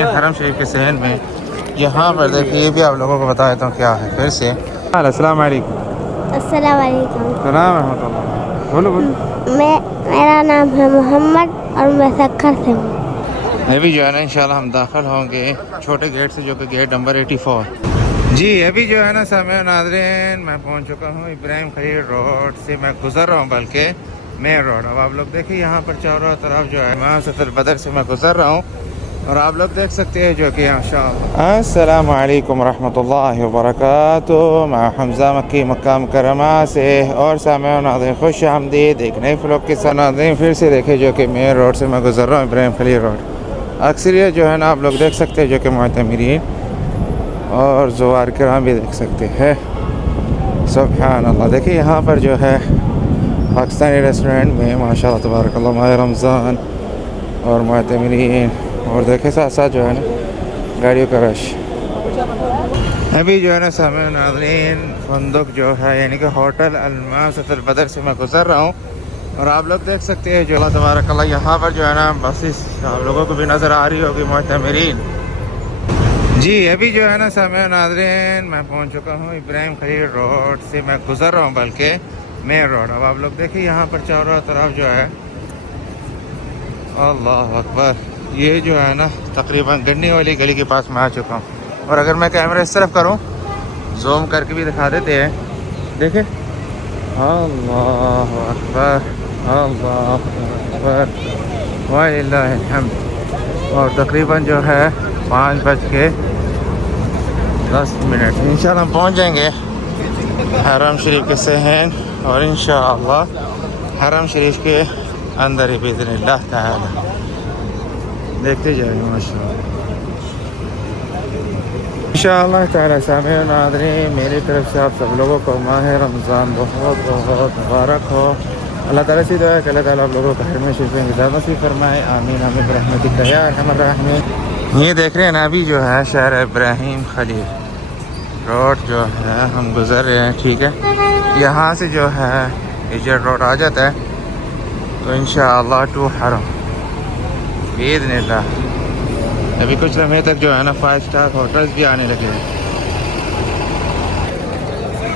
ناظرین حرم شریف کے صحن میں یہاں پر دیکھیے یہ بھی آپ لوگوں کو بتا دیتا ہوں کیا ہے پھر سے. السلام علیکم. السلام علیکم. السلام ورحمۃ اللہ. بولو بولو. میرا نام ہے محمد اور میں سکھر سے ہوں. ابھی جو ہے نا انشاءاللہ ہم داخل ہوں گے چھوٹے گیٹ سے جو کہ گیٹ نمبر 84. جی ابھی جو ہے نا سامعین ناظرین میں پہنچ چکا ہوں ابراہیم خلیل روڈ سے. میں گزر رہا ہوں بلکہ مین روڈ. اب آپ لوگ دیکھیں یہاں پر چاروں طرف جو ہے مسجد البدر سے میں گزر رہا ہوں اور آپ لوگ دیکھ سکتے ہیں جو کہ انشاءاللہ. السلام علیکم ورحمۃ اللہ وبرکاتہ. میں حمزہ مکی مکہ مکرمہ سے اور سامعین ناظرین خوش آمدید ایک نئے فلوگ کے ساتھ. ناظرین پھر سے دیکھیں جو کہ مین روڈ سے میں گزر رہا ہوں ابراہیم خلیل روڈ. اکثریت جو ہے نا آپ لوگ دیکھ سکتے ہیں جو کہ معتمرین اور زوار کرام بھی دیکھ سکتے ہیں. سبحان اللہ. دیکھیں یہاں پر جو ہے پاکستانی ریسٹورنٹ میں ماشاءاللہ تبارک اللہ ماہ رمضان اور معتمرین اور دیکھیں ساتھ ساتھ جو ہے نا گاڑیوں کا رش. ابھی جو ہے نا سامعین ناظرین فندق جو ہے یعنی کہ ہوٹل الماسۃ البدر سے میں گزر رہا ہوں اور آپ لوگ دیکھ سکتے ہیں جو اللہ تبارک اللہ یہاں پر جو ہے نا بسیز آپ لوگوں کو بھی نظر آ رہی ہوگی معتمرین. جی ابھی جو ہے نا سامعین ناظرین میں پہنچ چکا ہوں ابراہیم خلیل روڈ سے. میں گزر رہا ہوں بلکہ مین روڈ. اب آپ لوگ دیکھیں یہاں پر چاروں طرف جو ہے اللہ اکبر یہ جو ہے نا تقریباً گنی والی گلی کے پاس میں آ چکا ہوں. اور اگر میں کیمرہ اس طرف کروں زوم کر کے بھی دکھا دیتے ہیں دیکھیں. اللہ اکبر اللہ اکبر وَلِلَّهِ الْحَمْدُ. اور تقریباً جو ہے 5:10 انشاءاللہ ہم پہنچ جائیں گے حرم شریف کے صحن اور انشاءاللہ حرم شریف کے اندر ہی باذن اللہ تعالی. دیکھتے جائیں ماشاءاللہ انشاءاللہ تعالی. سامعین ناظرین میری طرف سے آپ سب لوگوں کو ماہ رمضان بہت بہت مبارک ہو. اللہ تعالیٰ سے دعا ہے کہ اللہ تعالیٰ آپ لوگوں کو حرم شریف میں غذا نصیب فرمائے. آمین آمین برحمتک یا ارحم الراحمین. یہ دیکھ رہے ہیں نا ابھی جو ہے شہر ابراہیم خلیل روڈ جو ہے ہم گزر رہے ہیں. ٹھیک ہے یہاں سے جو ہے ایجر روڈ آ جاتا ہے تو انشاءاللہ ٹو حرم باذن اللہ. ابھی کچھ لمحے تک جو ہے نا 5 اسٹار ہوٹلز بھی آنے لگے ہیں.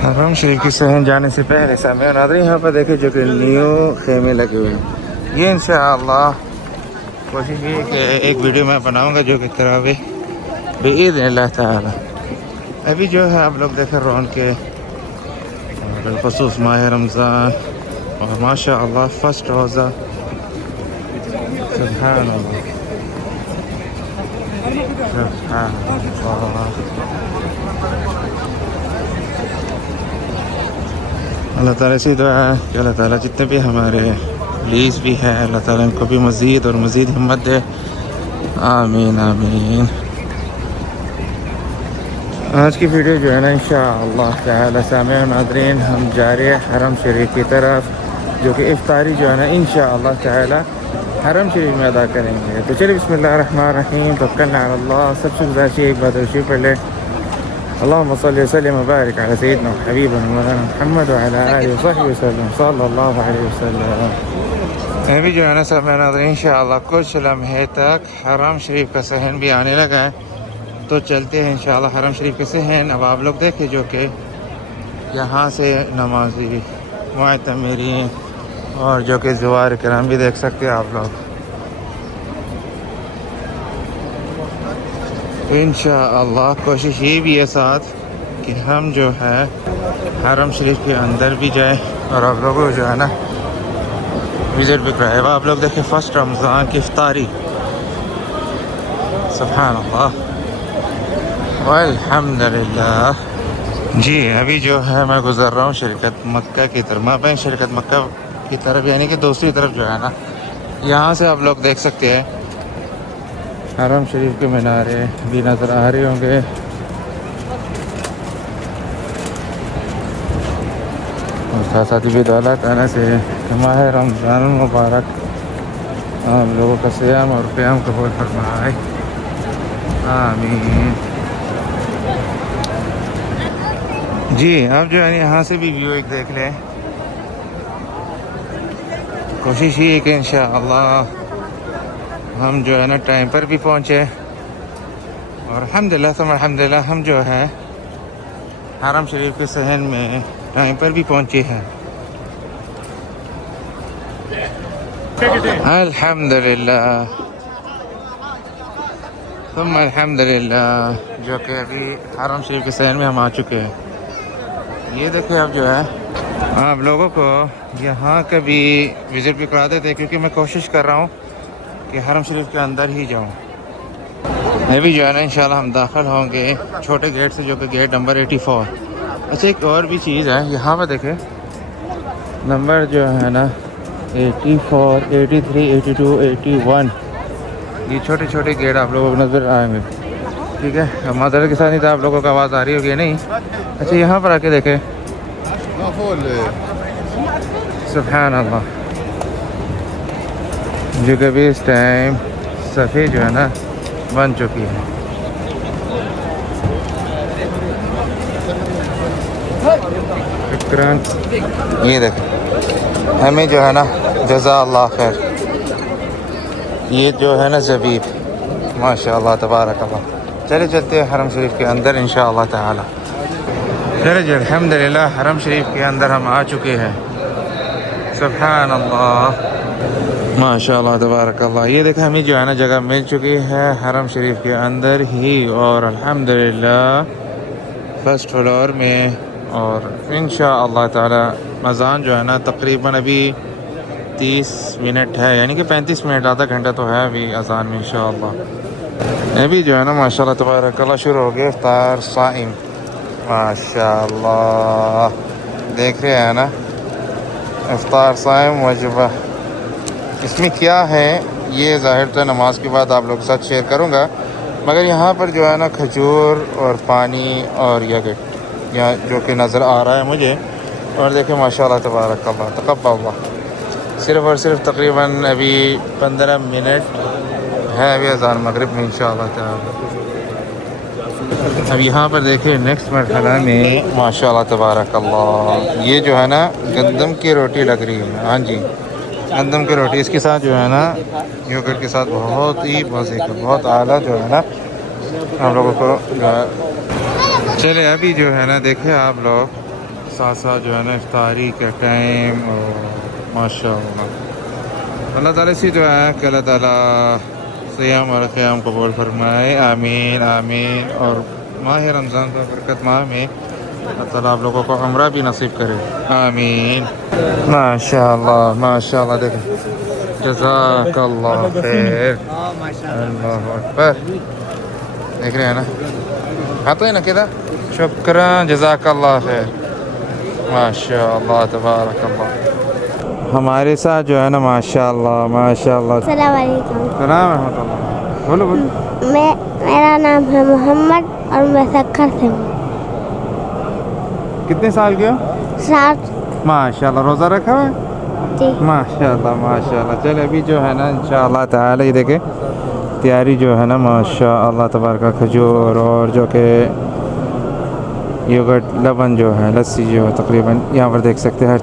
حرم شریف کی صحن جانے سے پہلے سامعین ناظرین یہاں پر دیکھیں جو کہ نیو خیمے لگے ہوئے ہیں. یہ انشاءاللہ کوشش یہ کہ ایک ویڈیو میں بناؤں گا جو کہ تراویح باذن اللہ تعالی. ابھی جو ہے آپ لوگ دیکھ رون کے بالخصوص ماہ رمضان اور ماشاء اللہ فرسٹ روزہ. سبحان اللہ سبحان اللہ. اللہ تعالیٰ سے دعا ہے کہ اللہ تعالیٰ جتنے بھی ہمارے پلیز بھی ہیں اللہ تعالیٰ ان کو بھی مزید اور مزید ہمت دے. آمین آمین. آج کی ویڈیو جو ہے نا انشاءاللہ تعالی سامعین ناظرین ہم جا رہے ہیں حرم شریف کی طرف جو کہ افطاری جو ہے نا انشاءاللہ تعالی حرم شریف میں ادا کریں گے. تو چلیے بسم اللہ الرحمن الرحیم توکلنا علی اللہ. سب سے گزارش ایک بات اور پڑھ لیں اللهم صل وسلم وبارك على سيدنا وحبيبنا مولانا محمد وعلى آله وصحبه وسلم صلى الله عليه وسلم. ابھی جو ہے نا سامعین ناظرین انشاءاللہ کچھ لمحے تک حرم شریف کا صحن بھی آنے لگا ہے تو چلتے ہیں انشاءاللہ حرم شریف کے صحن. اب آپ لوگ دیکھیں جو کہ یہاں سے نمازی معتمرین اور جو کہ زوار کرام بھی دیکھ سکتے ہیں آپ لوگ. انشاءاللہ کوشش یہ بھی ہے ساتھ کہ ہم جو ہے حرم شریف کے اندر بھی جائیں اور آپ لوگوں کو جو ہے نا وزٹ بھی کرائے. آپ لوگ دیکھیں فرسٹ رمضان کی افطاری. سبحان اللہ والحمدللہ. جی ابھی جو ہے میں گزر رہا ہوں شرکت مکہ کی طرف. میں بھائی شرکت مکہ کی طرف یعنی کہ دوسری طرف جو ہے نا یہاں سے آپ لوگ دیکھ سکتے ہیں حرم شریف کے مینارے بھی نظر آ رہے ہوں گے. اور ساتھ ساتھ بھی دعا تعالیٰ سے ماہ رمضان المبارک آپ لوگوں کا صیام اور قیام قبول فرمائے. آمین. جی اب جو ہے یہاں سے بھی ویو ایک دیکھ لیں. کوشش یہ ہے کہ انشاءاللہ ہم جو ہے نا ٹائم پر بھی پہنچے اور الحمدللہ ثم الحمدللہ ہم جو ہے حرم شریف کے صحن میں ٹائم پر بھی پہنچے ہیں. الحمدللہ ثم الحمدللہ جو کہ ابھی حرم شریف کے صحن میں ہم آ چکے ہیں. یہ دیکھیں اب جو ہے آپ لوگوں کو یہاں کا بھی وزٹ بھی کرا دیتے کیونکہ میں کوشش کر رہا ہوں کہ حرم شریف کے اندر ہی جاؤں. ابھی جو ہے نا انشاءاللہ ہم داخل ہوں گے چھوٹے گیٹ سے جو کہ گیٹ نمبر 84. اچھا ایک اور بھی چیز ہے یہاں پہ دیکھیں نمبر جو ہے نا 84 83 82 81 یہ چھوٹے چھوٹے گیٹ آپ لوگوں کو نظر آئیں گے. ٹھیک ہے معذرت کے ساتھ نہیں تھا آپ لوگوں کو آواز آ رہی ہوگی نہیں. اچھا یہاں پر آ کے دیکھیں سبحان اللہ جو کہ بھی اس ٹائم صفحے جو ہے نا بن چکی ہے. شکراً. یہ دیکھیں ہمیں جو ہے نا جزا اللہ خیر یہ جو ہے نا زبیب ماشاء اللہ تبارک اللہ. چلے چلتے ہیں حرم شریف کے اندر انشاءاللہ تعالی. چلے جی الحمدللہ حرم شریف کے اندر ہم آ چکے ہیں. سبحان اللہ ماشاء اللہ تبارک اللہ. یہ دیکھیں ہمیں جو ہے نا جگہ مل چکی ہے حرم شریف کے اندر ہی اور الحمدللہ فرسٹ فلور میں. اور انشاءاللہ تعالی اذان جو ہے نا تقریباً ابھی 30 منٹ ہے یعنی کہ 35 منٹ آدھا گھنٹہ تو ہے ابھی اذان میں انشاءاللہ. ابھی جو ہے نا ماشاءاللہ تبارک اللہ شروع ہو گیا افطار صائم. ماشاءاللہ دیکھ رہے ہیں نا افطار صائم وجبہ. اس میں کیا ہے یہ ظاہر تو نماز کے بعد آپ لوگ کے ساتھ شیئر کروں گا مگر یہاں پر جو ہے نا کھجور اور پانی اور یگٹ یہاں جو کہ نظر آ رہا ہے مجھے. اور دیکھیں ماشاءاللہ تبارک اللہ تقبل اللہ. صرف اور صرف تقریباً ابھی 15 منٹ ہے ابھی اذان مغرب میں انشاءاللہ تعالی. اب یہاں پر دیکھیں نیکسٹ مرحلہ میں ماشاءاللہ تبارک اللہ یہ جو ہے نا گندم کی روٹی لگ رہی ہے. ہاں جی گندم کی روٹی اس کے ساتھ جو ہے نا یوگرٹ کے ساتھ بہت ہی مزے کا بہت اعلیٰ جو ہے نا ہم لوگوں کو. چلے ابھی جو ہے نا دیکھیں آپ لوگ ساتھ ساتھ جو ہے نا افطاری کا ٹائم اور ماشاء اللہ اللہ تعالیٰ سے جو ہے کہ اللہ تعالیٰ صیام اور قیام قبول فرمائے. آمین آمین. اور ماہ رمضان کا برکت ماہ میں اللہ تعالیٰ آپ لوگوں کو عمرہ بھی نصیب کرے. آمین. ماشاء اللہ دیکھیں جزاک اللہ خیر. اللہ اکبر. دیکھ رہے ہیں نا آتا ہے نا کدھر. شکراً جزاک اللہ خیر. ماشاء اللہ تبارک اللہ. ہمارے ساتھ جو ہے نا ماشاء اللہ السلام علیکم. السلام ورحمۃ اللہ. بولو بولو. میرا نام ہے محمد اور میں سکھر سے ہوں. کتنے سال کے ہو؟ 7. ماشاء اللہ. روزہ رکھا ہوا ہے؟ جی. ماشاء اللہ. چلے ابھی جو ہے نا انشاءاللہ تعالی یہ دیکھیں تیاری جو ہے نا ماشاء اللہ تبارک کھجور اور جو کہ یوگرٹ لبن جو ہے لسی جو ہے تقریباً یہاں پر دیکھ سکتے ہیں.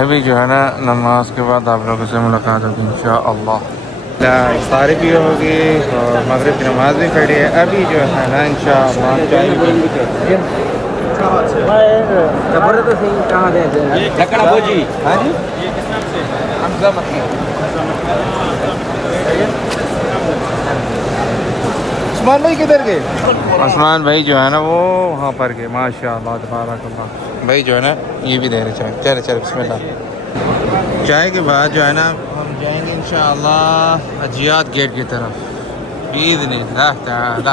ابھی جو ہے نا نماز کے بعد آپ لوگوں سے ملاقات ہوگی انشاءاللہ. افطاری بھی ہوگی اور مغرب کی نماز بھی پڑھی ہے. ابھی جو ہے نا انشاءاللہ عثمان بھائی کدھر گئے؟ عثمان بھائی جو ہے نا وہ وہاں پر گئے. ماشاء اللہ تبارک اللہ. بھائی جو ہے نا یہ بھی دے رہے چائے. چلے بسم اللہ. چائے کے بعد جو ہے نا ہم جائیں گے انشاءاللہ حجیات گیٹ کی طرف. بإذن الله تعالى.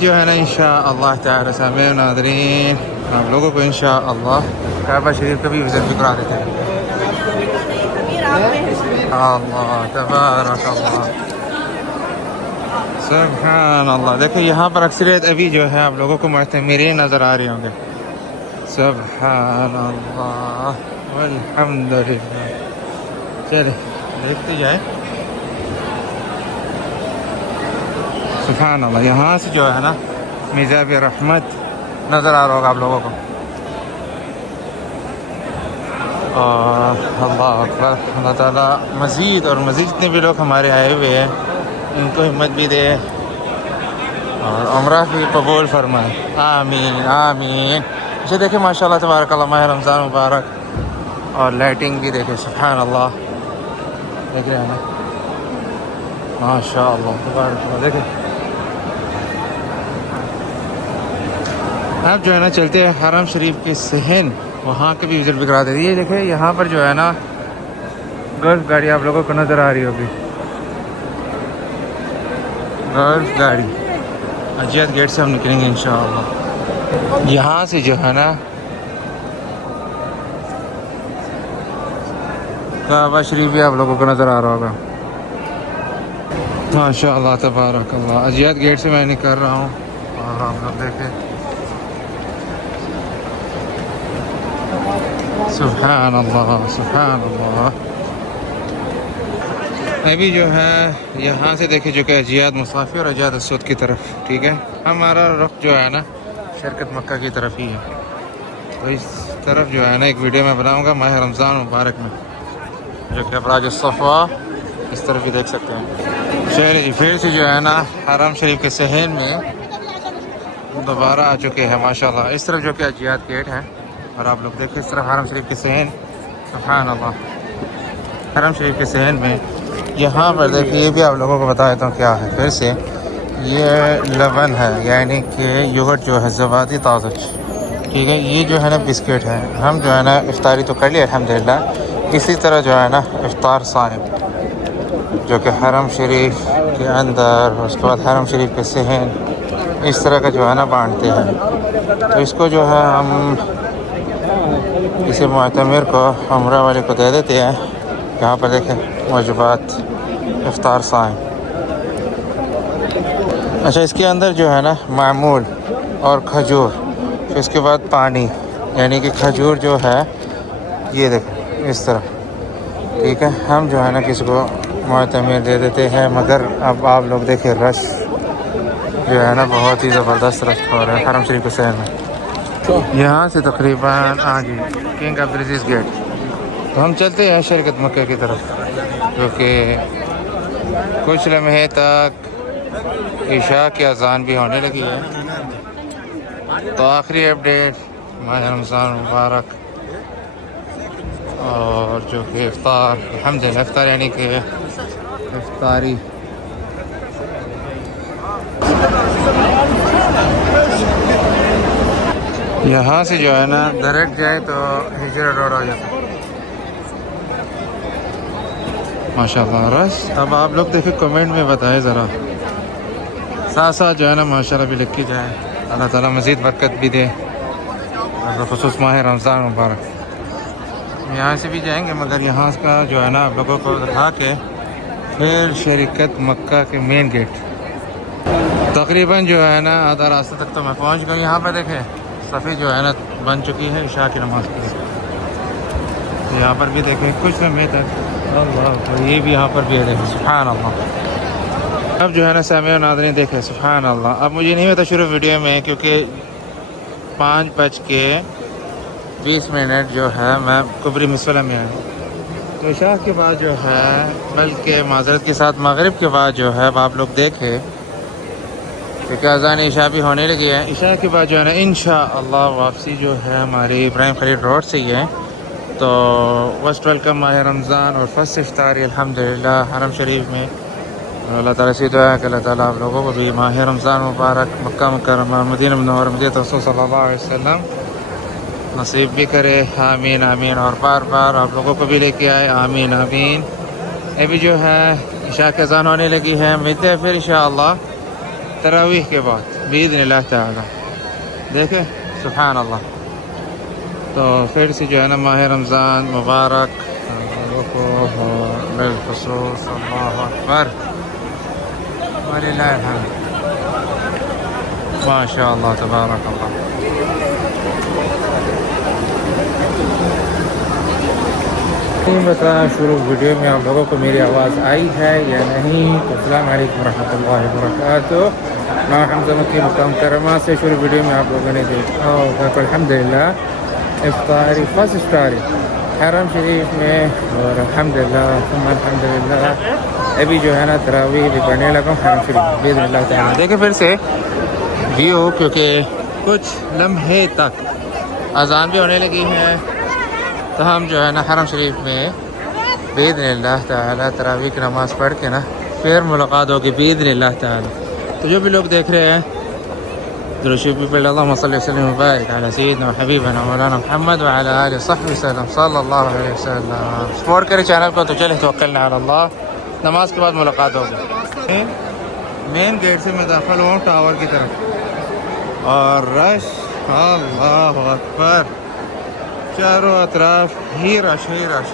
جو ہے نا انشاءاللہ تعالی سامعین ناظرین آپ لوگوں کو انشاءاللہ کعبہ شریف کا بھی وزٹ بھی کرا دیتے ہیں. اللہ تبارک اللہ سبحان اللہ. دیکھیں یہاں پر اکثریت ابھی جو ہے آپ لوگوں کو معتمرین نظر آ رہے ہوں گے. سبحان اللہ والحمدللہ. چلے دیکھتے جائیں. سبحان اللہ. یہاں سے جو ہے نا میزاب رحمت نظر آ رہا ہوگا آپ لوگوں کو. اور اللہ اکبر. اللہ تعالیٰ مزید اور مزید جتنے بھی لوگ ہمارے آئے ہوئے ہیں ان کو ہمت بھی دے اور عمرہ بھی قبول فرمائے. آمین آمین. اسے دیکھیں ماشاء اللہ تبارک اللہ ماہ رمضان مبارک اور لائٹنگ بھی دیکھیں. سبحان اللہ. دیکھ رہے ہیں نا ماشاء اللہ تبارک اللہ. دیکھیں اب جو ہے نا چلتے ہیں حرم شریف کے صحن, وہاں کے بھی وزٹ بھی کرا دیتے. یہ دیکھیں یہاں پر جو ہے نا گولف گاڑی آپ لوگوں کو نظر آ رہی ہوگی. گولف گاڑی اجیت گیٹ سے ہم نکلیں گے انشاءاللہ. یہاں سے جو ہے نا کعبہ شریف بھی آپ لوگوں کو نظر آ رہا ہوگا. ماشاء اللہ تبارک اللہ. اجیت گیٹ سے میں نکل رہا ہوں اور آپ لوگ دیکھیں سبحان اللہ سبحان اللہ. ابھی جو ہے یہاں سے دیکھیں جو کہ اجیاد مسافر اور اجیاد اسود کی طرف. ٹھیک ہے ہمارا رخ جو ہے نا شرکت مکہ کی طرف ہی ہے. تو اس طرف جو ہے نا ایک ویڈیو میں بناؤں گا ماہ رمضان مبارک میں جو کہ ابراج الصفا اس طرف بھی دیکھ سکتے ہیں. چلیے جی پھر سے جو ہے نا حرم شریف کے صحن میں دوبارہ آ چکے ہیں ماشاءاللہ. اس طرف جو کہ اجیاد گیٹ ہے اور آپ لوگ دیکھیں اس طرف حرم شریف کے صحن. سبحان اللہ. حرم شریف کے صحن میں یہاں پر دیکھیں یہ بھی آپ لوگوں کو بتا دیتا ہوں کیا ہے. پھر سے یہ لبن ہے یعنی کہ یوگرٹ جو ہے زبادی تازہ. ٹھیک ہے یہ جو ہے نا بسکٹ ہے. ہم جو ہے نا افطاری تو کر لیا الحمدللہ. اسی طرح جو ہے نا افطار صائم جو کہ حرم شریف کے اندر اس کے بعد حرم شریف کے صحن اس طرح کا جو ہے نا بانٹتے ہیں. تو اس کو جو ہے ہم کسی معتمر کو عمرہ والے کو دے دیتے ہیں. یہاں پر دیکھیں وجبات افطار صائم. اچھا اس کے اندر جو ہے نا معمول اور کھجور پھر اس کے بعد پانی یعنی کہ کھجور جو ہے یہ دیکھیں اس طرح. ٹھیک ہے ہم جو ہے نا کسی کو معتمر دے دیتے ہیں. مگر اب آپ لوگ دیکھیں رش جو ہے نا بہت ہی زبردست رش ہو رہا ہے حرم شریف کے شہر میں. یہاں سے تقریباً جی کنگ عبدالعزیز گیٹ. تو ہم چلتے ہیں شرکت مکہ کی طرف جو کہ کچھ لمحے تک عشاء کی اذان بھی ہونے لگی ہے. تو آخری اپڈیٹ ماہ رمضان مبارک اور جو کہ افطار الحمدللہ افطار یعنی کہ افطاری. یہاں سے جو ہے نا ڈائریکٹ جائے تو ہجرت روڈ آ جاتا ہے ماشاء اللہ رش. اب آپ لوگ دیکھیں کمنٹ میں بتائیں ذرا ساتھ ساتھ جو ہے نا ماشاء اللہ بھی لکھی جائے. اللہ تعالیٰ مزید برکت بھی دے اور خصوص ماہ رمضان مبارک. یہاں سے بھی جائیں گے مگر یہاں کا جو ہے نا آپ لوگوں کو دکھا کے پھر شرکت مکہ کے مین گیٹ. تقریباً جو ہے نا آدھا راستہ تک تو میں پہنچ گیا. یہاں پہ دیکھیں صفی جو ہے نا بن چکی ہے عشاء کی نماز کے لیے. یہاں پر بھی دیکھیں کچھ لمحے تک اللہ یہ بھی یہاں پر بھی ہے دیکھیں سبحان اللہ. اب جو ہے نا سامعین و ناظرین دیکھیں سبحان اللہ. اب مجھے نہیں پتا شروع ویڈیو میں کیونکہ 5:20 جو ہے میں کبری مسئلہ میں آیا. تو عشاء کے بعد جو ہے بلکہ معذرت کے ساتھ مغرب کے بعد جو ہے اب آپ لوگ دیکھیں کیونکہ اذان عشاء بھی ہونے لگی ہے. عشاء کے بعد جو ہے نا انشاءاللہ واپسی جو ہے ہماری ابراہیم خلیل روڈ سے ہی ہے. تو وسٹ ویلکم ماہ رمضان اور فرسٹ افطاری الحمدللہ حرم شریف میں. اللہ تعالیٰ سے دعا ہے کہ اللہ تعالیٰ آپ لوگوں کو بھی ماہ رمضان مبارک مکہ مکرمہ مدینہ منورہ مدینہ رسول صلی اللہ علیہ وسلم نصیب بھی کرے. آمین آمین. اور بار بار آپ لوگوں کو بھی لے کے آئے. آمین آمین. ابھی جو ہے عشاء کی اذان ہونے لگی ہے. ملتے ہیں پھر انشاءاللہ تراویح کے بعد باذن اللہ تعالی. دیکھیں سبحان اللہ. تو پھر سے جو ہے نا ماہ رمضان مبارک بالخصوص. اللہ اکبر وللہ الحمد. ما شاء اللہ تبارک اللہ. بتا شروع ویڈیو میں آپ لوگوں کو میری آواز آئی ہے یا نہیں؟ تو السلام علیکم ورحمۃ اللہ وبرکاتہ. میں حمزہ مکی مکہ مکرمہ سے شروع ویڈیو میں آپ لوگوں نے دیکھا ہوگا کہ الحمدللہ افطاری فرسٹ افطاری حرم شریف میں، اور الحمدللہ ثم الحمدللہ ابھی جو ہے نا تراویح بھی پڑھنے لگا ہوں حرم شریف باذن اللہ تعالیٰ. دیکھیں پھر سے ویو، کیونکہ کچھ لمحے تک اذان بھی ہونے لگی ہے تو ہم جو ہے نا حرم شریف میں باذن اللہ تعالیٰ تراویح کی نماز پڑھ کے نا پھر ملاقات ہوگی باذن اللہ تعالیٰ. تو جو بھی لوگ دیکھ رہے ہیں درود شریف بھی پڑھ لیں. اللہم صلی وسلم وبارک علی سیدنا و حبیبنا مولانا محمد وعلی آلہ وصحبہ وسلم صلی اللہ علیہ وسلم. سپورٹ کریں چینل کو. تو چلیں توکلنا علی اللہ. نماز کے بعد ملاقات ہوگی. مین گیٹ سے میں داخل ہوں ٹاور کی طرف، اور رش اللہ اکبر، چاروں اطراف ہی رش ہی رش.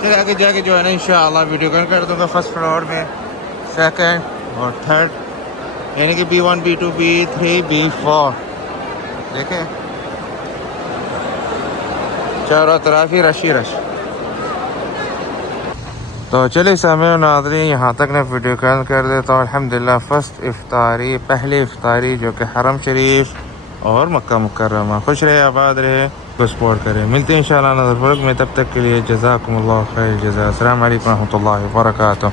پھر آگے جا کے جو ہے نا انشاءاللہ ویڈیو کر دوں گا فرسٹ فلور میں، سیکنڈ اور تھرڈ، یعنی کہ B1 B2 B3 B4. دیکھیں چاروں طرف ہی رش ہی رش. تو چلیے سامعین ناظرین یہاں تک میں ویڈیو کر دیتا ہوں. الحمدللہ فرسٹ افطاری، پہلی افطاری جو کہ حرم شریف اور مکہ مکرمہ. خوش رہے، آباد رہے، کو سپورٹ کریں. ملتے ہیں انشاءاللہ نظر فروغ میں. تب تک کے لیے جزاکم اللہ خیر جزا. السلام علیکم ورحمۃ اللہ وبرکاتہ.